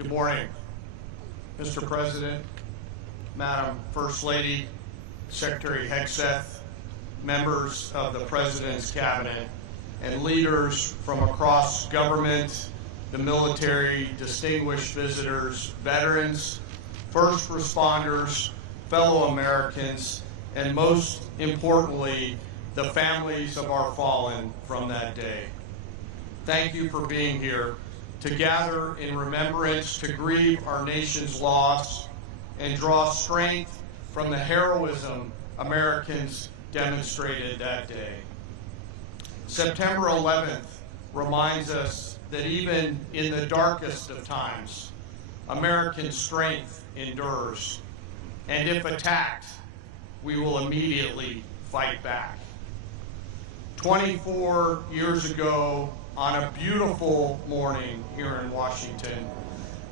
Good morning, Mr. President, Madam First Lady, Secretary Hegseth, members of the President's Cabinet, and leaders from across government, the military, distinguished visitors, veterans, first responders, fellow Americans, and most importantly, the families of our fallen from that day. Thank you for being here to gather in remembrance, to grieve our nation's loss, and draw strength from the heroism Americans demonstrated that day. September 11th reminds us that even in the darkest of times, American strength endures, and if attacked, we will immediately fight back. 24 years ago, on a beautiful morning here in Washington,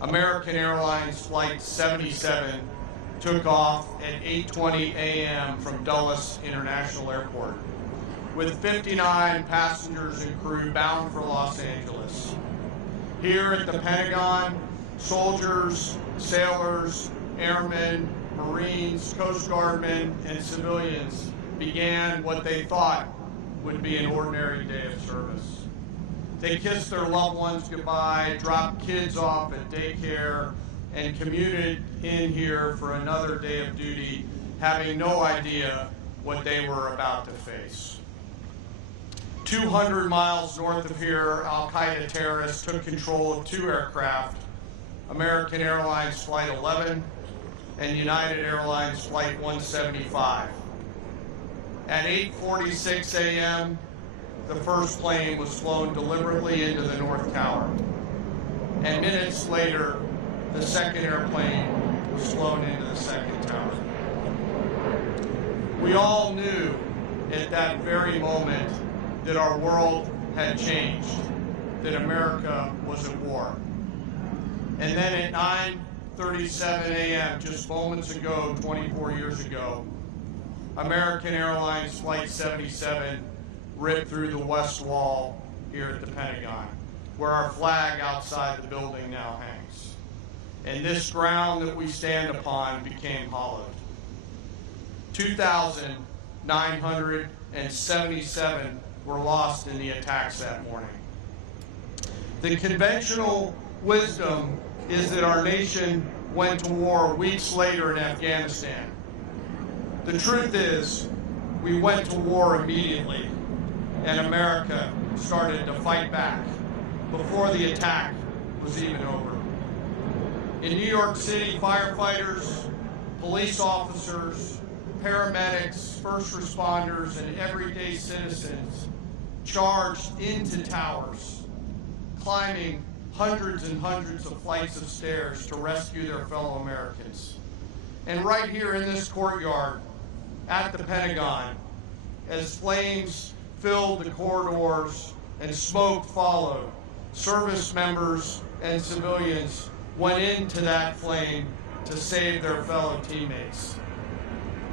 American Airlines Flight 77 took off at 8:20 a.m. from Dulles International Airport with 59 passengers and crew bound for Los Angeles. Here at the Pentagon, soldiers, sailors, airmen, Marines, Coast Guardmen, and civilians began what they thought would be an ordinary day of service. They kissed their loved ones goodbye, dropped kids off at daycare, and commuted in here for another day of duty, having no idea what they were about to face. 200 miles north of here, Al-Qaeda terrorists took control of two aircraft, American Airlines Flight 11 and United Airlines Flight 175. At 8:46 a.m., the first plane was flown deliberately into the North Tower. And minutes later, the second airplane was flown into the second tower. We all knew at that very moment that our world had changed, that America was at war. And then at 9:37 a.m., just moments ago, 24 years ago, American Airlines Flight 77 ripped through the west wall here at the Pentagon, where our flag outside the building now hangs. And this ground that we stand upon became hollowed. 2,977 were lost in the attacks that morning. The conventional wisdom is that our nation went to war weeks later in Afghanistan. The truth is, we went to war immediately, and America started to fight back before the attack was even over. In New York City, firefighters, police officers, paramedics, first responders, and everyday citizens charged into towers, climbing hundreds and hundreds of flights of stairs to rescue their fellow Americans. And right here in this courtyard at the Pentagon, as flames filled the corridors and smoke followed, service members and civilians went into that flame to save their fellow teammates.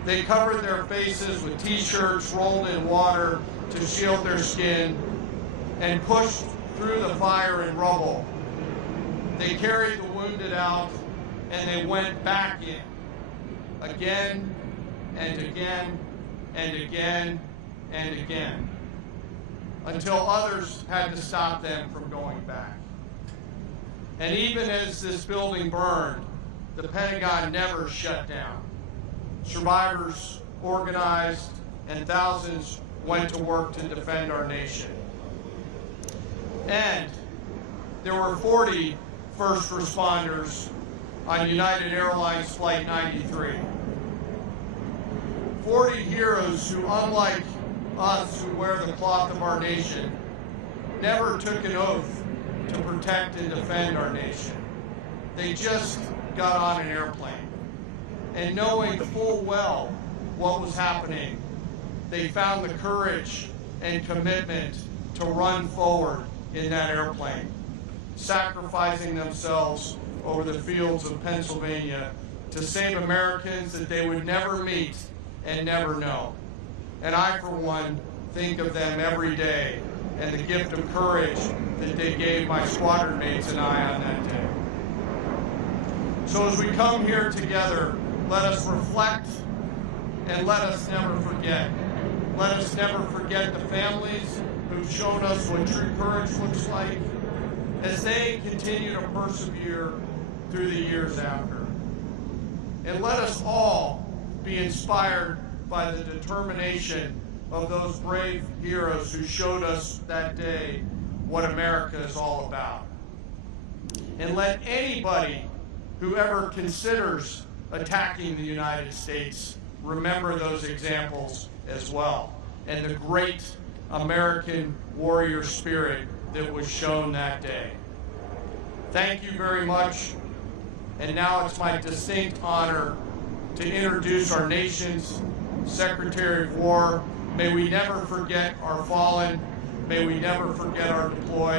They covered their faces with t-shirts rolled in water to shield their skin and pushed through the fire and rubble. They carried the wounded out and they went back in again and again and again and again, until others had to stop them from going back. And even as this building burned, the Pentagon never shut down. Survivors organized, and thousands went to work to defend our nation. And there were 40 first responders on United Airlines Flight 93. 40 heroes who, unlike us who wear the cloth of our nation, never took an oath to protect and defend our nation. They just got on an airplane, and knowing full well what was happening, they found the courage and commitment to run forward in that airplane, sacrificing themselves over the fields of Pennsylvania to save Americans that they would never meet and never know. And I, for one, think of them every day and the gift of courage that they gave my squadron mates and I on that day. So as we come here together, let us reflect and let us never forget. Let us never forget the families who've shown us what true courage looks like as they continue to persevere through the years after. And let us all be inspired by the determination of those brave heroes who showed us that day what America is all about. And let anybody who ever considers attacking the United States remember those examples as well, and the great American warrior spirit that was shown that day. Thank you very much. And now it's my distinct honor to introduce our nation's Secretary of War. May we never forget our fallen. May we never forget our deployed.